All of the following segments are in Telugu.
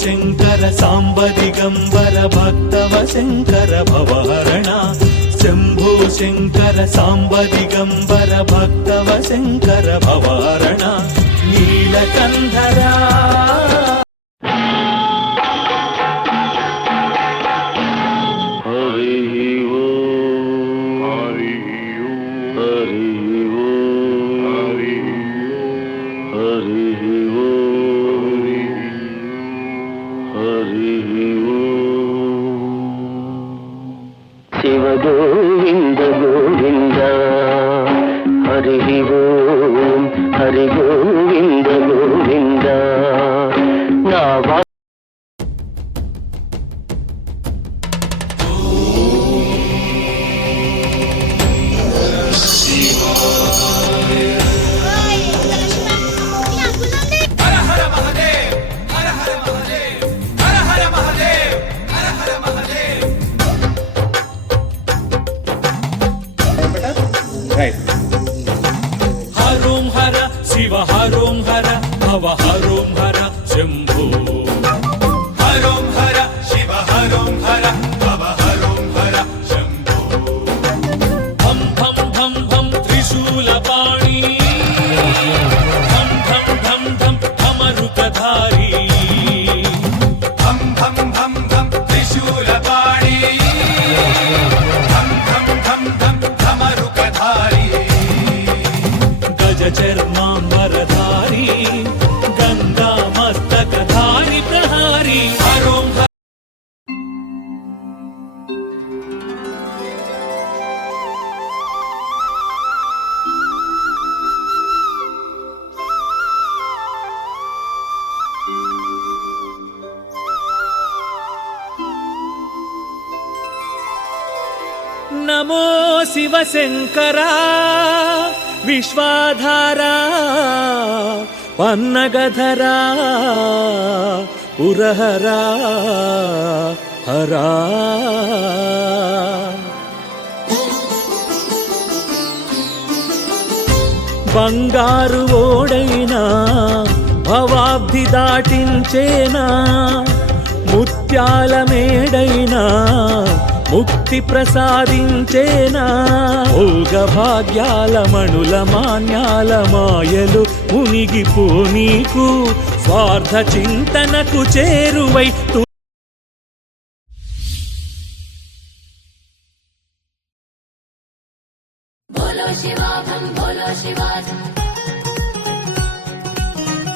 శంకర సాంబ దిగంబర భక్తవ శంకర భవహరణ శంభో శంకర సాంబ దిగంబర భక్తవ శంకర భవహరణ నీలకంధరా శివ గోవింద గోవింద హరి ఓం హరి గోవింద గోవింద నా హరోం హర శివ హరోం హర భవ హరోం హర శంభో హరోం హర శివ హరోం హర భవ హరోం హర శంభో భం భం భం భం త్రిశూలపాణి భం భం భం భం ధమరుకధారి భం భం భం భం త్రిశూలపాణి భం భం భం భం ధమరుకధారి చర్మాంబరధారి గంగా మస్తకధారి ప్రహారి హరోం నమో శివశంకరా విశ్వాధారా పన్నగధరా పురహరా హరా బంగారు ఓడైనా భవాబ్ది దాటించేనా ముత్యాల మేడైనా ముక్తి ప్రసాదించేనా భోగ భాగ్యాల మణుల మాన్యాల మాయలు మునిగిపో నీకు స్వార్థ చింతనకు చేరువై बोलो शिवा भम बोलो शिवा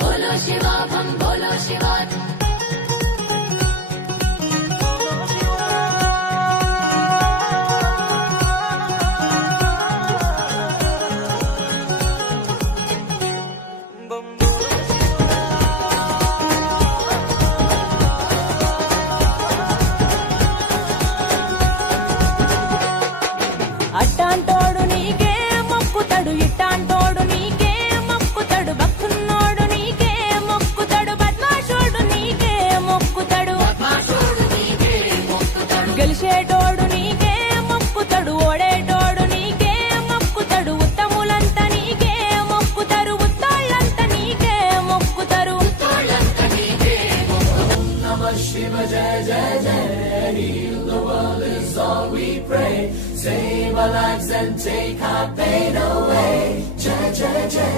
बोलो शिवा भम बोलो शिवा అట్టాంటోడు నీకే మొక్కుతాడు ఇట్టాంటోడు నీకే మొక్కుతాడు భక్తున్నోడు నీకే మొక్కుతాడు బద్మాషోడు నీకే మొక్కుతాడు గెలిచేటోడు నీకే మొక్కుతాడు ఓడేటోడు నీకే మొక్కుతాడు ఉత్తములంతా నీకే మొక్కుతారు ఉత్తోళ్ళంతా నీకే మొక్కుతారు నమః శివ జయ జయ జయ heal the world is all we pray save our lives and take our pain away jai jai jai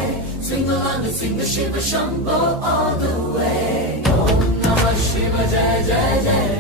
swing along and sing the Shiva Shambho all the way Om Namah Shiva Jai Jai Jai